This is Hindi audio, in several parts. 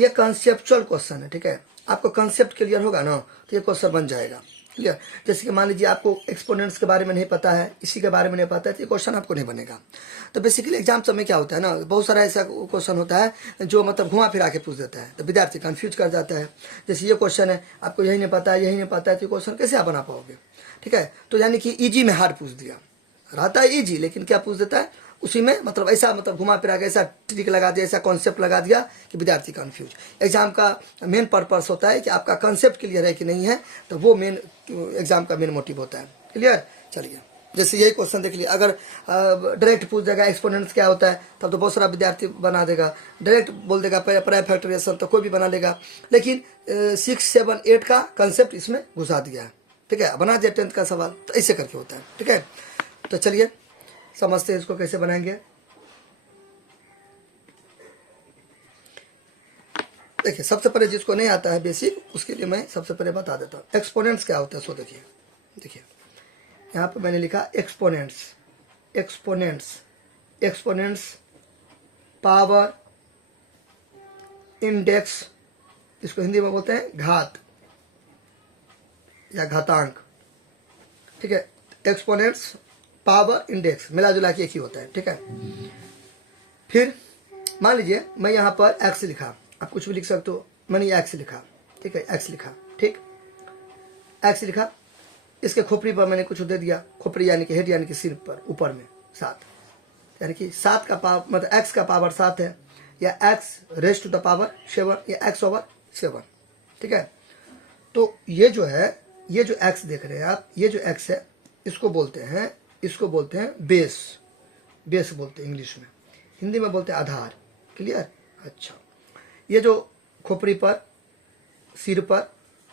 ये कंसेप्चुअल क्वेश्चन है, ठीक है। आपको कंसेप्ट क्लियर होगा ना तो ये क्वेश्चन बन जाएगा, क्लियर। जैसे कि मान लीजिए आपको एक्सपोनेंट्स के बारे में नहीं पता है, इसी के बारे में नहीं पता है, तो ये क्वेश्चन आपको नहीं बनेगा। तो बेसिकली एग्जाम सब में क्या होता है ना, बहुत सारा ऐसा क्वेश्चन होता है जो मतलब घुमा फिरा के पूछ देता है, तो विद्यार्थी कंफ्यूज कर जाता है। जैसे ये क्वेश्चन है, आपको यही नहीं पता है, यही नहीं पता है, तो ये क्वेश्चन कैसे आप बना पाओगे, ठीक है। तो यानी कि ईजी में हार्ड पूछ दिया, रहता है ईजी, लेकिन क्या पूछ देता है उसी में, मतलब ऐसा मतलब घुमा फिरा के ऐसा ट्रिक लगा दिया, ऐसा कॉन्सेप्ट लगा दिया कि विद्यार्थी कंफ्यूज। एग्जाम का मेन पर्पस होता है कि आपका कॉन्सेप्ट क्लियर है कि नहीं है, तो वो मेन एग्जाम का मेन मोटिव होता है, क्लियर। चलिए जैसे यही क्वेश्चन देख लिया, अगर डायरेक्ट पूछ देगा एक्सपोनेंट्स क्या होता है तब तो बहुत सारा विद्यार्थी बना देगा, डायरेक्ट बोल देगा प्राइम फैक्टराइजेशन तो कोई भी बना लेगा, लेकिन 6, 7, 8 का कंसेप्ट इसमें घुसा दिया है, ठीक है, बना दिया 10th का सवाल, तो ऐसे करके होता है, ठीक है। तो चलिए समझते हैं इसको कैसे बनाएंगे। देखिए सबसे पहले जिसको नहीं आता है बेसिक, उसके लिए मैं सबसे पहले बता देता हूँ एक्सपोनेंट्स क्या होता है। सो देखिए देखिए यहाँ पे मैंने लिखा exponents, exponents, exponents power index, इसको हिंदी में बोलते हैं घात या घातांक, ठीक है। एक्सपोनेंट्स पावर इंडेक्स मिला जुला के एक ही होता है, ठीक है। फिर मान लीजिए मैं यहाँ पर एक्स लिखा, आप कुछ भी लिख सकते हो, मैंने एक्स लिखा, ठीक है, एक्स लिखा, ठीक, एक्स लिखा, इसके खोपड़ी पर मैंने कुछ दे दिया, खोपड़ी यानी कि हेड यानी कि सिर पर ऊपर में 7, यानी कि 7 का पावर मतलब एक्स का पावर 7 है, या X raise to the power 7 या एक्स ओवर 7, ठीक है। तो ये जो है, ये जो एक्स देख रहे हैं आप, ये जो एक्स है इसको बोलते हैं, इसको बोलते हैं बेस, बेस बोलते हैं इंग्लिश में, हिंदी में बोलते हैं आधार, क्लियर। अच्छा, ये जो खोपड़ी पर, सिर पर,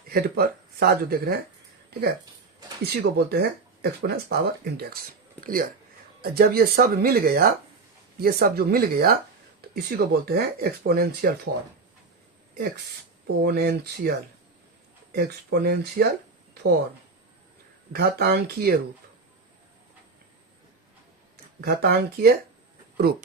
हेड पर 7 जो देख रहे हैं, ठीक है, इसी को बोलते हैं एक्सपोनेंस पावर इंडेक्स, क्लियर। जब ये सब मिल गया, ये सब जो मिल गया, तो इसी को बोलते हैं exponential form, exponential, exponential form, घातांकीय रूप, घातांकीय रूप।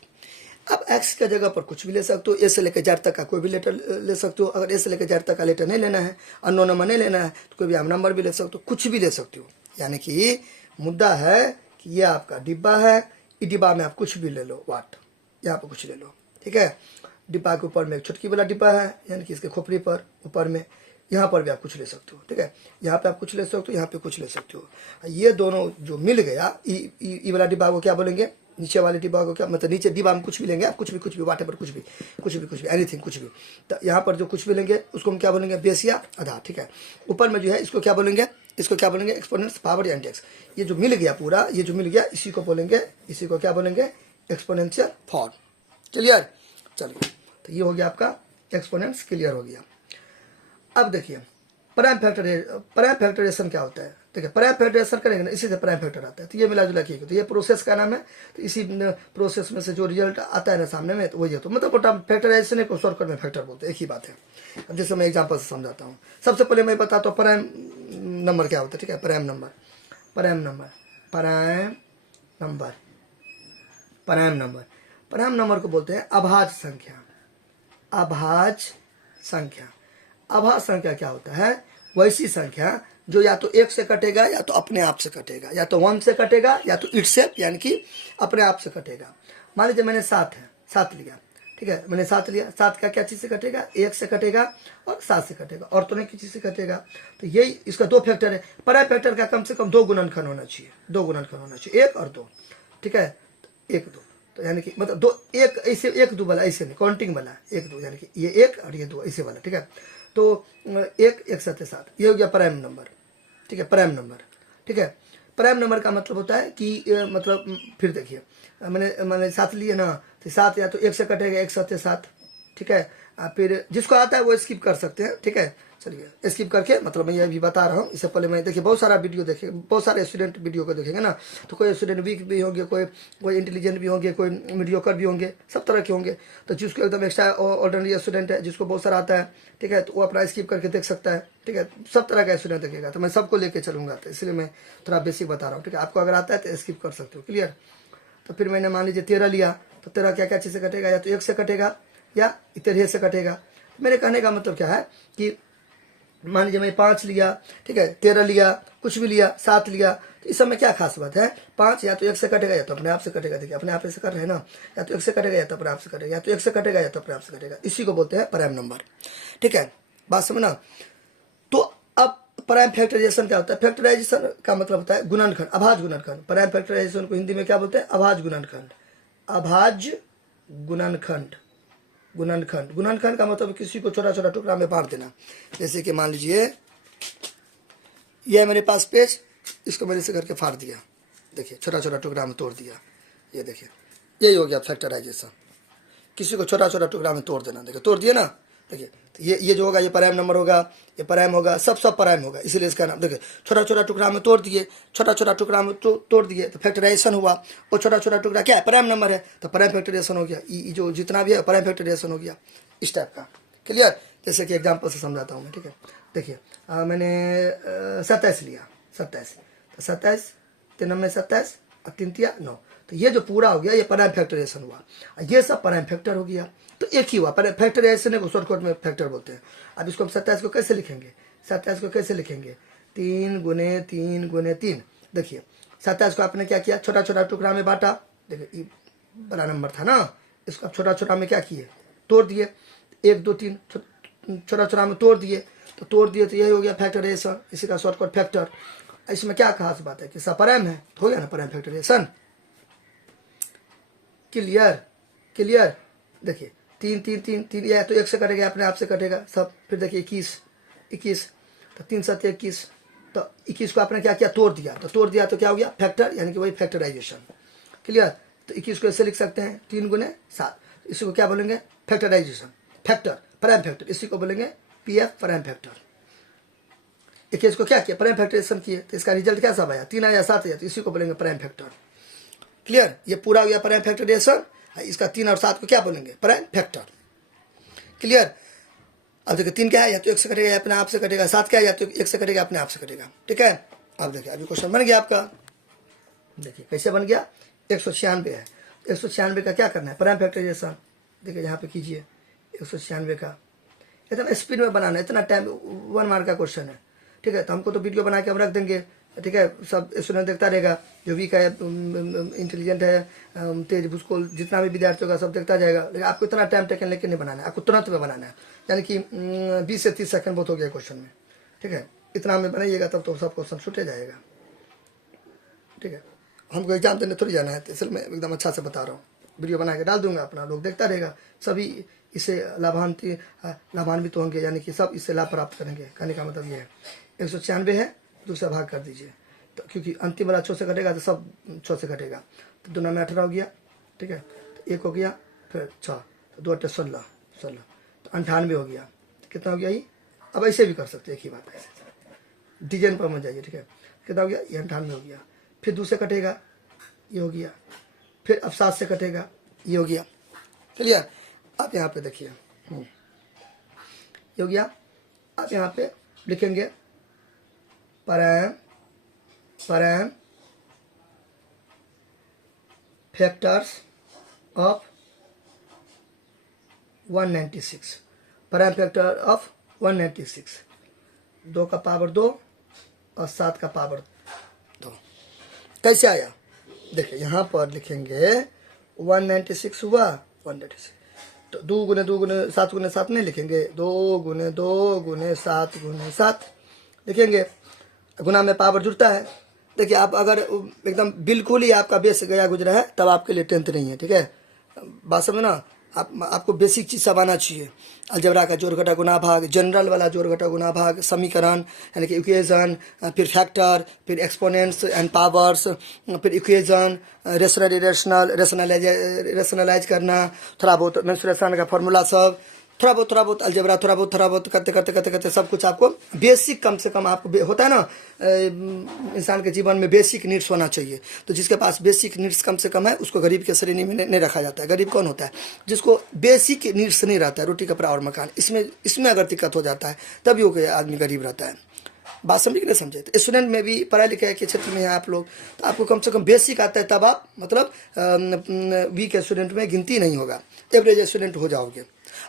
अब x के जगह पर कुछ भी ले सकते हो, ए से लेकर जेड तक का कोई भी लेटर ले सकते हो। अगर ए से लेकर जेड तक का लेटर नहीं लेना है, अननोन नंबर नहीं लेना है, तो कोई भी आप नंबर भी ले सकते हो, कुछ भी ले सकते हो। यानी कि मुद्दा है कि ये आपका डिब्बा है, इस डिब्बा में आप कुछ भी ले लो, वाट, यहाँ पर कुछ ले लो, ठीक है। डिब्बा के ऊपर में एक छुटकी वाला डिब्बा है, यानी कि इसके खोपड़ी पर ऊपर में, यहाँ पर भी आप कुछ ले सकते हो, ठीक है। यहाँ पे आप कुछ ले सकते हो, यहाँ पे कुछ ले सकते हो। ये दोनों जो मिल गया, ई वाला डिब्बा को क्या बोलेंगे, नीचे वाले डिब्बा को क्या, मतलब नीचे डिब्बा में कुछ भी लेंगे आप, कुछ भी वाटे पर कुछ भी एनीथिंग, कुछ भी। तो यहाँ पर जो कुछ भी लेंगे उसको हम क्या बोलेंगे, बेस या आधार, ठीक है। ऊपर में जो है इसको क्या बोलेंगे, इसको क्या बोलेंगे, एक्सपोनेंट्स पावर या इंडेक्स। ये जो मिल गया पूरा, ये जो मिल गया, इसी को बोलेंगे, इसी को क्या बोलेंगे, एक्सपोनेंशियल फॉर्म, क्लियर। चलिए तो ये हो गया आपका एक्सपोनेंट्स, क्लियर हो गया। अब देखिए प्राइम फैक्टराइजेशन क्या होता है। देखिए प्राइम फैक्टराइजेशन करेंगे ना, इसी से प्राइम फैक्टर आता है, तो ये मिला जुला के, तो ये प्रोसेस का नाम है। तो इसी प्रोसेस में से जो रिजल्ट आता है ना सामने में, तो वही है। तो मतलब फैक्टराइजेशन को शॉर्टकट में फैक्टर बोलते हैं, एक ही बात है। अब जैसे मैं एग्जाम्पल से समझाता हूँ। सबसे पहले मैं बताता हूँ प्राइम नंबर क्या होता है, ठीक है। Prime number, prime number, prime number, prime number, prime number को बोलते हैं अभाज्य संख्या, अभाज्य संख्या। अभाज्य संख्या क्या होता है, वैसी संख्या जो या तो 1 से कटेगा या तो अपने आप से कटेगा, या तो 1 से कटेगा या तो इटसेल्फ यानी कि अपने आप से कटेगा। मान लीजिए मैंने 7 है, 7 लिया, ठीक है, मैंने 7 लिया, 7 का क्या चीज़ से कटेगा, 1 से कटेगा और 7 से कटेगा, और तो नहीं किसी से कटेगा। तो यही इसका 2 फैक्टर है। प्राइम फैक्टर का कम से कम 2 गुणनखंड होना चाहिए, 2 गुणनखंड होना चाहिए, 1 और 2, ठीक है। 1 2, तो यानी कि मतलब 2 1 ऐसे, 1 2 वाला ऐसे नहीं, काउंटिंग वाला 1 2, यानी कि ये 1 और ये 2 ऐसे वाला, ठीक है। तो 1 1 7 7, ये हो गया प्राइम नंबर, ठीक है, प्राइम नंबर, ठीक है। प्राइम नंबर का मतलब होता है कि मतलब फिर देखिए मैंने 7 लिए ना, तो 7 या तो 1 से कटेगा, 1 7 7, ठीक है। फिर जिसको आता है वो स्किप कर सकते हैं, ठीक है। चलिए स्किप करके, मतलब मैं ये भी बता रहा हूँ। इससे पहले मैं देखिए बहुत सारा वीडियो देखे, बहुत सारे स्टूडेंट वीडियो को देखेंगे ना, तो कोई स्टूडेंट वीक भी होंगे, कोई इंटेलिजेंट भी होंगे, कोई मीडियोकर भी होंगे, सब तरह के होंगे। तो जिसको एकदम एक्स्ट्रा ऑर्डिनरी स्टूडेंट है, जिसको बहुत सारा आता है, ठीक है, तो वो अपना स्किप करके देख सकता है, ठीक है। सब तरह का स्टूडेंट देखेगा, तो मैं सबको लेके चलूंगा, तो इसलिए मैं थोड़ा बेसिक बता रहा हूँ, ठीक है। आपको अगर आता है तो स्किप कर सकते हो, क्लियर। तो फिर मैंने मान लीजिए 13 लिया, तो 13 क्या क्या चीज़ से कटेगा, या तो 1 से कटेगा या 13 से कटेगा। मेरे कहने का मतलब क्या है कि मान लीजिए मैं 5 लिया, ठीक है, 13 लिया, कुछ भी लिया, 7 लिया, तो इस समय क्या खास बात है? 5 या तो 1 से कटेगा या तो अपने आप से कटेगा। देखिए अपने आप से कर रहे हैं ना, या तो 1 से कटेगा या तो अपने आप से कटेगा, या तो 1 से कटेगा या तो अपने आप से कटेगा। इसी को बोलते हैं प्राइम नंबर, ठीक है, बात समझना। तो अब प्राइम फैक्टराइजेशन क्या होता है? फैक्टराइजेशन का मतलब होता है गुणनखंड, अभाज्य गुणनखंड। प्राइम फैक्टराइजेशन को हिंदी में क्या बोलते हैं? अभाज्य गुणनखंड। अभाज्य गुणनखंड, गुणनखंड, गुणनखंड का मतलब किसी को छोटा छोटा टुकड़ा में बांट देना। जैसे कि मान लीजिए यह है मेरे पास पेज, इसको मैंने इसे करके फाड़ दिया, देखिए छोटा छोटा टुकड़ा में तोड़ दिया, ये देखिए यही हो गया फैक्टराइजेशन। किसी को छोटा छोटा टुकड़ा में तोड़ देना, देखिए तोड़ दिए ना, देखिए तो ये जो होगा ये प्राइम नंबर होगा, ये प्राइम होगा, सब प्राइम होगा, इसलिए इसका नाम देखिए छोटा छोटा टुकड़ा में तोड़ दिए, छोटा छोटा टुकड़ा में तोड़ दिए तो फैक्टराइजेशन हुआ। वो छोटा छोटा टुकड़ा क्या है? प्राइम नंबर है, तो प्राइम फैक्टराइजेशन हो गया। ये जो जितना भी है प्राइम फैक्टराइजेशन हो गया, इस टाइप का। क्लियर? जैसे कि एग्जाम्पल से समझाता हूँ मैं, ठीक है। देखिए मैंने 27 लिया, 27, तो 27 3 में 27 और 3 तिया 9, तो ये जो पूरा हो गया ये प्राइम फैक्टराइजेशन हुआ, ये सब प्राइम फैक्टर हो गया। तो एक ही हुआ फैक्टराइजेशन को शॉर्टकट में फैक्टर बोलते हैं। अब इसको हम 27 को कैसे लिखेंगे? 27 को कैसे लिखेंगे? 3 गुने 3 गुने 3। देखिए 27 को आपने क्या किया? छोटा छोटा टुकड़ा में बांटा, देखिए ये बड़ा नंबर था ना, इसको आप छोटा छोटा में क्या किए? तोड़ दिए, 1 2 3 छोटा छोटा में तोड़ दिए, तो तोड़ दिए तो यही हो गया फैक्टराइजेशन, इसी का शॉर्टकट फैक्टर। इसमें क्या खास बात है कि सब प्राइम है, तो हो गया ना प्राइम फैक्टराइजेशन। क्लियर? क्लियर? देखिए 3 3 3 3, या तो 1 से कटेगा अपने आप से कटेगा सब। फिर देखिए 21, तो 3 7 21, तो 21 को आपने क्या किया? तोड़ दिया, तो तोड़ दिया तो क्या हो गया? फैक्टर, यानी कि वही फैक्टराइजेशन। क्लियर? तो 21 को ऐसे लिख सकते हैं 3 गुने 7, इसी को क्या बोलेंगे? फैक्टराइजेशन, फैक्टर, प्राइम फैक्टर, इसी को बोलेंगे पीएफ, प्राइम फैक्टर। 21 को क्या किया? प्राइम फैक्टराइजेशन किए, तो इसका रिजल्ट क्या सब आया? 3 आया 7 आया, तो इसी को बोलेंगे प्राइम फैक्टर। क्लियर? ये पूरा हो गया प्राइम फैक्टराइजेशन। इसका 3 और 7 को क्या बोलेंगे? Prime factor. क्लियर? अब देखिए 3 क्या है? या तो 1 से कटेगा या अपने आप से कटेगा, 7 क्या है? या तो 1 से कटेगा अपने आप से कटेगा, ठीक है। अब देखिए अभी क्वेश्चन बन गया आपका, देखिए कैसे बन गया? 196 है, 196 का क्या करना है? Prime factorization. देखिए यहाँ पे कीजिए 196 का, एकदम स्पीड में बनाना है, इतना टाइम 1 मार्क का क्वेश्चन है, ठीक है। तो हमको तो वीडियो बना के हम रख देंगे, ठीक है, सब स्टूडेंट देखता रहेगा, जो वीक है, इंटेलिजेंट है, तेज, उसको जितना भी विद्यार्थी होगा सब देखता जाएगा। लेकिन आपको इतना टाइम टेकन लेके नहीं बनाना है, आपको तुरंत में बनाना है, यानी कि 20 से 30 सेकंड बहुत हो गया क्वेश्चन में, ठीक है। इतना में बनाइएगा तब तो सब क्वेश्चन छूटे जाएगा, ठीक है। हमको एग्जाम देने थोड़ी जाना है, तो इसलिए मैं एकदम अच्छा से बता रहा हूँ, वीडियो बना के डाल दूंगा, अपना लोग देखता रहेगा, सभी इससे लाभान्वित होंगे, यानी कि सब इससे लाभ प्राप्त करेंगे। कहने का मतलब ये है 196 है, दूसरा भाग कर दीजिए, तो क्योंकि अंतिम वाला 6 से कटेगा तो सब 6 से कटेगा, तो 2 में 18 हो गया, ठीक है, तो 1 हो गया, फिर 6, तो 2 8 16, तो 98 हो गया, तो कितना हो गया ये? अब ऐसे भी कर सकते हैं, एक ही बात है, डिजाइन पर मत जाइए, ठीक है। कितना हो गया? ये 98 हो गया, फिर 2 से कटेगा, ये हो गया, फिर अब 7 से कटेगा, ये हो गया। चलिए आप यहाँ पे देखिए, ये हो गया। आप यहाँ पे लिखेंगे prime factors of 196, prime factor of 196, 2 का पावर 2 और 7 का पावर 2। कैसे आया? देखिए यहाँ पर लिखेंगे 196 हुआ, 196, तो 2 गुने 2 गुने 7 गुने 7 नहीं लिखेंगे, 2 गुने 2 गुने 7 गुने 7 लिखेंगे, गुना में पावर जुड़ता है। देखिए आप अगर एकदम बिल्कुल ही आपका बेस गया गुजरा है तब आपके लिए 10th नहीं है, ठीक है, बात समझना। आपको बेसिक चीज़ सब आना चाहिए, अलजेब्रा का जोड़ घटा गुना भाग, जनरल वाला जोड़ घटा गुना भाग, समीकरण यानी कि इक्वेशन, फिर फैक्टर, फिर एक्सपोनेंट्स एंड पावर्स, फिर इक्वेशन, रेशनल इरेशनल, रेशनलाइज करना, थोड़ा बहुत मेंसुरेशन का फॉर्मूला, सब थोड़ा बहुत अलजेब्रा, थोड़ा बहुत करते सब कुछ आपको बेसिक, कम से कम आपको होता है ना, इंसान के जीवन में बेसिक नीड्स होना चाहिए। तो जिसके पास बेसिक नीड्स कम से कम है उसको गरीब के श्रेणी में नहीं रखा जाता है। गरीब कौन होता है? जिसको बेसिक नीड्स नहीं रहता है, रोटी कपड़ा और मकान, इसमें अगर दिक्कत हो जाता है तभी वो आदमी गरीब रहता है। बात समझे कि नहीं समझे? तो स्टूडेंट में भी पढ़ाई लिखाई के क्षेत्र में है आप लोग, तो आपको कम से कम बेसिक आता है, तब आप मतलब वीक स्टूडेंट में गिनती नहीं होगा, एवरेज स्टूडेंट हो जाओगे।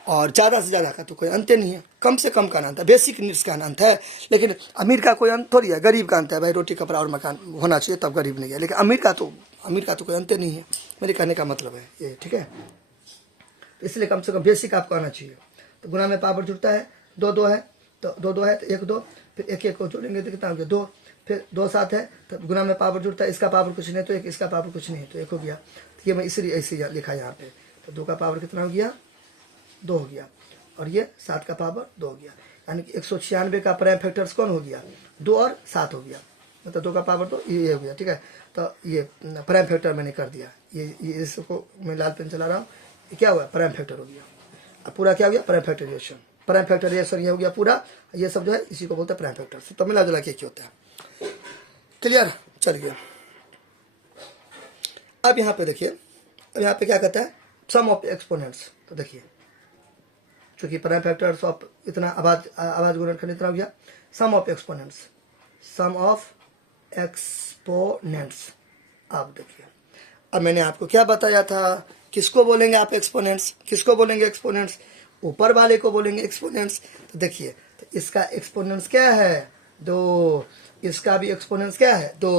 और ज़्यादा से ज़्यादा का तो कोई अंत नहीं है, कम से कम का अंत है, बेसिक नीड्स का अंत है। लेकिन अमीर का कोई अंत थोड़ी है, गरीब का अंत है, भाई रोटी कपड़ा और मकान होना चाहिए तब गरीब नहीं है। लेकिन अमीर का तो कोई अंत नहीं है, मेरे कहने का मतलब है ये, ठीक है। तो इसलिए कम से कम बेसिक आपको आना चाहिए। तो गुना में पावर जुड़ता है, 2 2 है तो 2 2 है तो 1 2, फिर 1 1 को जोड़ेंगे तो कितना हो गया 2, फिर 2 7 है तो गुना में पावर जुड़ता है, इसका पावर कुछ नहीं तो 1, इसका पावर कुछ नहीं तो 1 हो गया। तो ये मैं इसलिए ऐसे लिखा यहाँ पे। तो 2 का पावर कितना हो गया 2 हो गया, और ये 7 का पावर 2 हो गया। यानी कि 196 का प्राइम फैक्टर्स कौन हो गया 2 और 7 हो गया, मतलब 2 का पावर तो ये हो गया, ठीक है। तो ये प्राइम फैक्टर मैंने कर दिया, ये इसको मैं लाल पेन चला रहा हूँ, क्या हुआ प्राइम फैक्टर हो गया। अब पूरा क्या हो गया प्राइम फैक्टराइजेशन, प्राइम फैक्टराइजेशन ये हो गया पूरा, ये सब जो है इसी को बोलते हैं प्राइम फैक्टर। तो मिला जुला के क्या होता है, क्लियर। चलिए अब यहाँ पे देखिए, अब यहाँ पे क्या कहता है सम ऑफ एक्सपोनेंट्स। तो देखिए चूंकि प्राइम फैक्टर्स ऑफ इतना आवाज गुणनखंड इतना हो गया, sum of exponents, sum of exponents. अब देखिए अब मैंने आपको क्या बताया था, किसको बोलेंगे आप एक्सपोनेंट्स, किसको बोलेंगे एक्सपोनेंट्स, ऊपर वाले को बोलेंगे एक्सपोनेंट्स। तो देखिए तो इसका एक्सपोनेंट्स क्या है 2, इसका भी एक्सपोनेंट्स क्या है 2।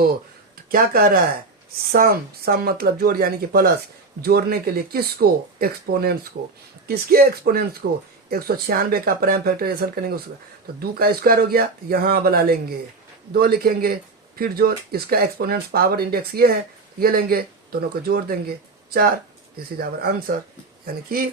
तो क्या कह रहा है सम मतलब जोड़ यानी कि प्लस, जोड़ने के लिए किसको एक्सपोनेंट्स को, किसके एक्सपोनेंट्स को 196 का प्राइम फैक्टराइजेशन करेंगे उसका, तो 2 का स्क्वायर हो गया, तो यहाँ वाला लेंगे 2 लिखेंगे, फिर जोड़ इसका एक्सपोनेंट्स पावर इंडेक्स ये है, ये लेंगे दोनों को जोड़ देंगे 4, दिस इज आवर आंसर, यानी कि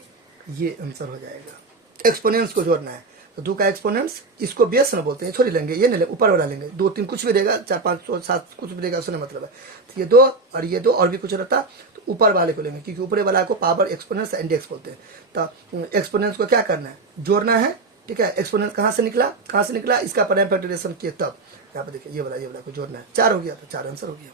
ये आंसर हो जाएगा। एक्सपोनेंट्स को जोड़ना है तो 2 का एक्सपोनेंट्स, इसको बेस ना बोलते हैं, छोड़ लेंगे, ये नहीं ले ऊपर वाला लेंगे, 2 3 कुछ भी देगा, 4 5 6 7 कुछ भी देगा, उसने मतलब है। तो ये 2 और ये 2 और भी कुछ रहता तो ऊपर वाले को लेंगे, क्योंकि ऊपरे वाला को पावर एक्सपोनेंट्स इंडेक्स बोलते हैं। तो एक्सपोनेंट्स को क्या करना है जोड़ना है, ठीक है। एक्सपोनेंट कहाँ से निकला, इसका प्राइम फैक्टराइजेशन किए तब, यहाँ पे देखिए ये वाला को जोड़ना है, 4 हो गया तो 4 आंसर हो गया।